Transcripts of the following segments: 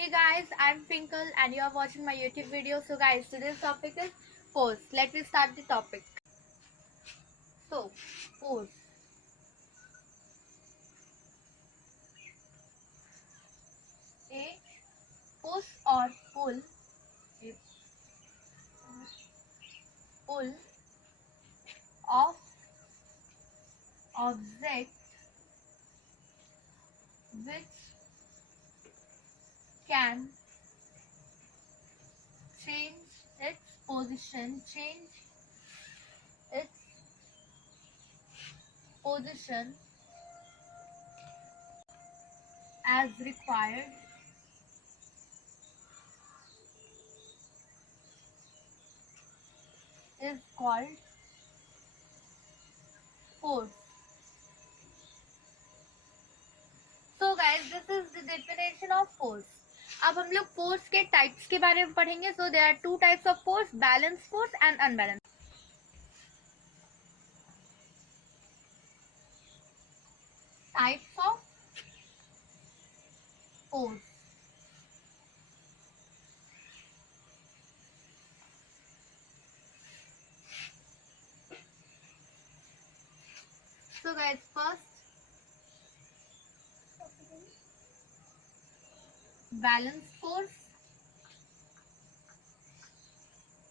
Hey guys, I'm Twinkle and you are watching my YouTube video. So guys, today's topic is pose. Let me start the topic. So, pose. A push or pull. A pull of object which can change its position. Change its position as required is called pose. So guys, this is the definition of pose. अब हम लोग फोर्स के टाइप्स के बारे में पढ़ेंगे. So there are two types of force, balance force and unbalance. Types of force. So guys, first balance force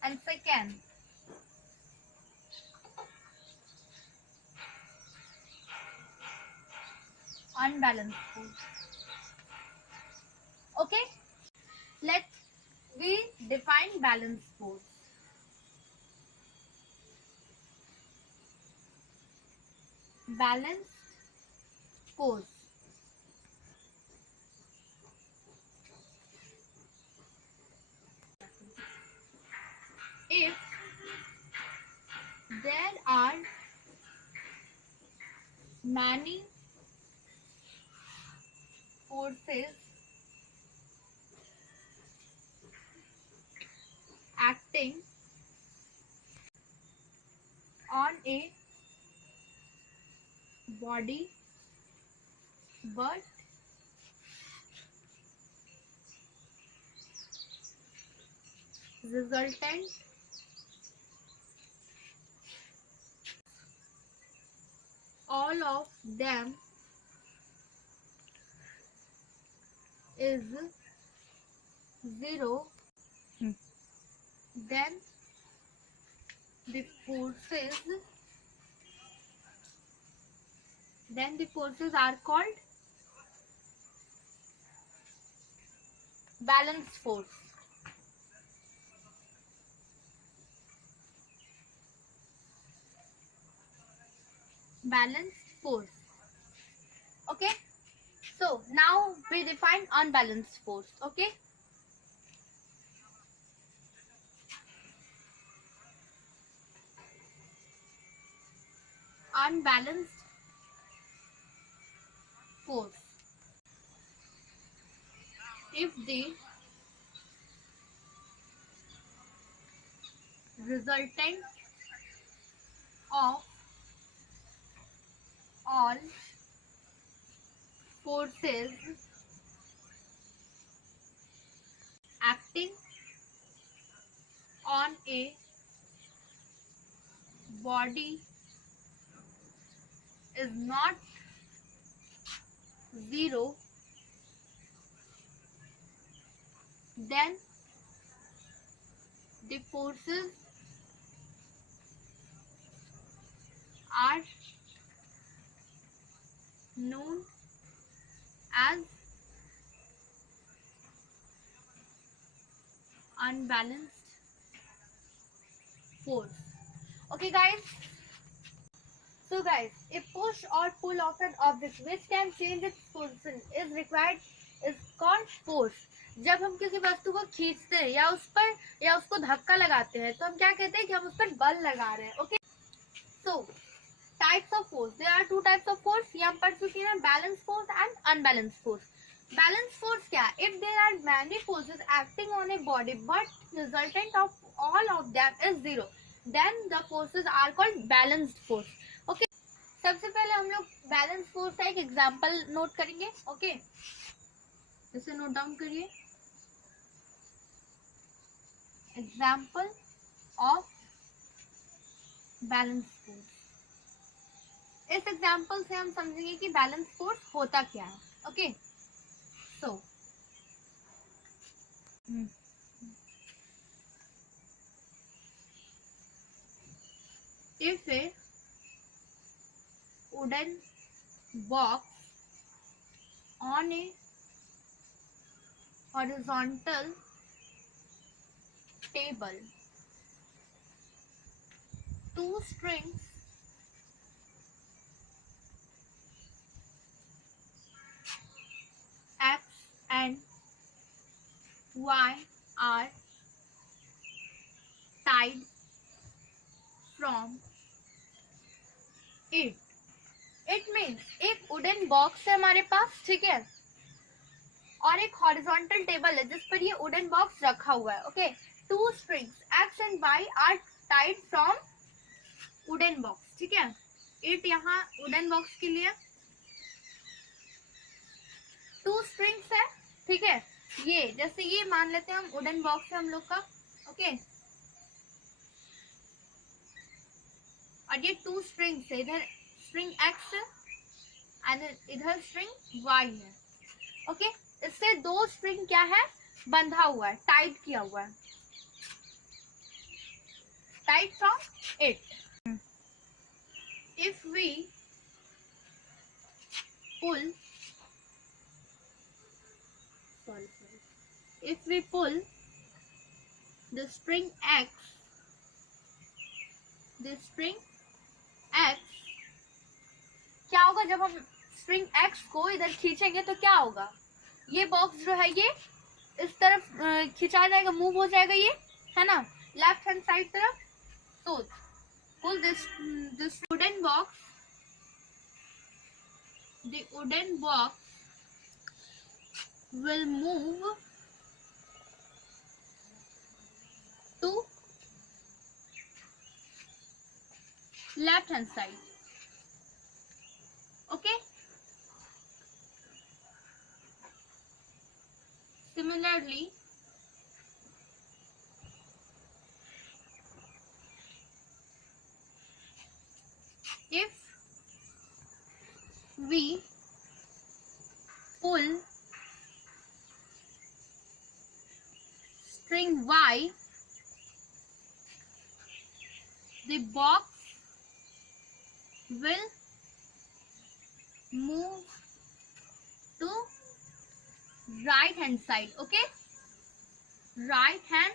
and second unbalanced force. Okay, let's we define balance force. Balanced force if there are many forces acting on a body but resultant all of them is zero, then the forces are called balanced force. Balanced force. Okay, so now we define unbalanced force. Okay, unbalanced force if the resultant of all forces acting on a body is not zero, then the forces are known as unbalanced force. Okay guys, so guys, a push or pull of an object which can change its position is required is called force. जब हम किसी वस्तु को खींचते हैं या उस पर या उसको धक्का लगाते हैं तो हम क्या कहते हैं कि हम उस पर बल लगा रहे हैं. Okay, so types of force, there are two types of force. ये हम पढ़ चुके हैं, balance force and unbalance force. Balance force क्या है? If there are many forces acting on a body but resultant of all of them is zero, then the forces are called balanced force. Okay, सबसे पहले हम लोग balance force का एक example note करेंगे. Okay, इसे नोट डाउन करिए. Example of balance force. इस एग्जाम्पल से हम समझेंगे कि बैलेंस फोर्स होता क्या है। ओके, सो if a wooden box on a horizontal table, two strings X and Y are tied from it. It means एक वुडन बॉक्स है हमारे पास, ठीक है, और एक हॉरिजॉन्टल टेबल है जिस पर ये वुडन बॉक्स रखा हुआ है। Okay, two strings X and Y are tied from wooden box, ठीक है। इट यहाँ वुडन बॉक्स के लिए टू स्ट्रिंग्स है, ठीक है। ये जैसे ये मान लेते हैं हम वुडन बॉक्स है हम लोग का, ओके, और ये टू स्ट्रिंग्स है, इधर स्ट्रिंग X एंड इधर स्ट्रिंग Y है। ओके, इससे दो स्ट्रिंग क्या है, बंधा हुआ है, टाइट किया हुआ है, tight from it. If we pull if we pull the string X, क्या होगा जब हम स्ट्रिंग X को इधर खींचेंगे तो क्या होगा, ये बॉक्स जो है ये इस तरफ खिंचा जाएगा, मूव हो जाएगा, ये है ना, लेफ्ट हैंड साइड तरफ। तो pull this wooden box, the wooden box will move to left hand side. Okay, similarly if we pull string Y, the box will move to right hand side. Okay, right hand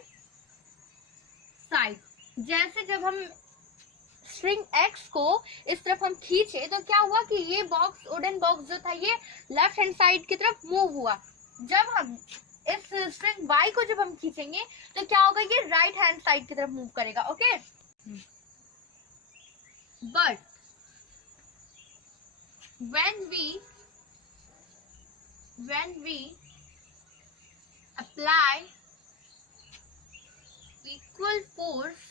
side। जैसे जब हम string X को इस तरफ हम खींचे तो क्या हुआ कि ये बॉक्स, वुडन बॉक्स जो था ये लेफ्ट हैंड साइड की तरफ मूव हुआ। जब हम इस स्ट्रिंग Y को जब हम खींचेंगे तो क्या होगा, ये राइट हैंड साइड की तरफ मूव करेगा। Okay, but when we apply equal force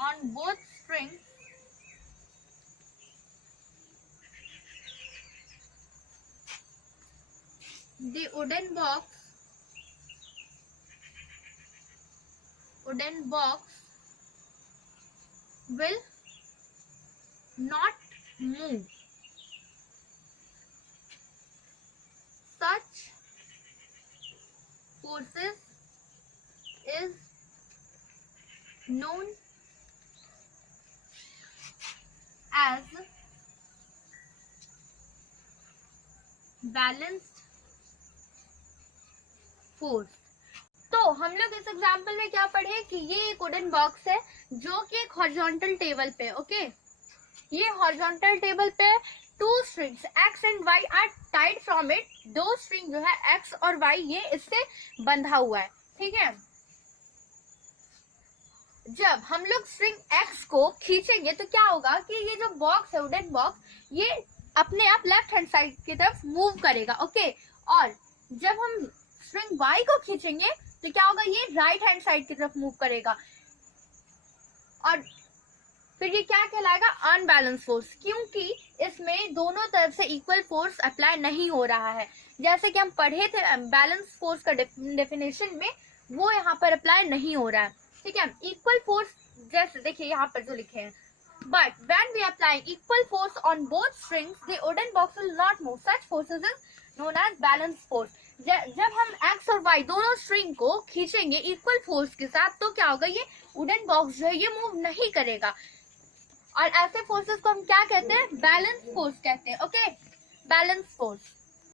on both strings, the wooden box will not move. Such forces is known as balanced force। तो हम लोग इस एग्जाम्पल में क्या पढ़े कि ये एक वुडन बॉक्स है जो कि एक हॉरिजॉन्टल टेबल पे, ओके, ये हॉरिजॉन्टल टेबल पे two strings X and Y are tied from it, दो स्ट्रिंग जो है X और Y ये इससे बंधा हुआ है, ठीक है। जब हम लोग स्ट्रिंग X को खींचेंगे तो क्या होगा कि ये जो बॉक्स है वुडन बॉक्स, ये अपने आप लेफ्ट हैंड साइड की तरफ मूव करेगा। ओके, और जब हम स्ट्रिंग Y को खींचेंगे तो क्या होगा, ये राइट हैंड साइड की तरफ मूव करेगा। और फिर ये क्या कहलाएगा, अनबैलेंस फोर्स, क्योंकि इसमें दोनों तरफ से इक्वल फोर्स अप्लाई नहीं हो रहा है। जैसे कि हम पढ़े थे बैलेंस फोर्स का डेफिनेशन में, वो यहाँ पर अप्लाई नहीं हो रहा है, ठीक है। इक्वल फोर्स जैसे देखिए यहाँ पर जो लिखे हैं, but when we apply equal force on both strings, the wooden box will not move. Such forces is known as balance force. जब हम x और y दोनों स्ट्रिंग को खींचेंगे इक्वल फोर्स के साथ, तो क्या होगा, ये वुडन बॉक्स जो है ये मूव नहीं करेगा। और ऐसे फोर्सेस को हम क्या कहते हैं, बैलेंस फोर्स कहते हैं। Okay, balance force.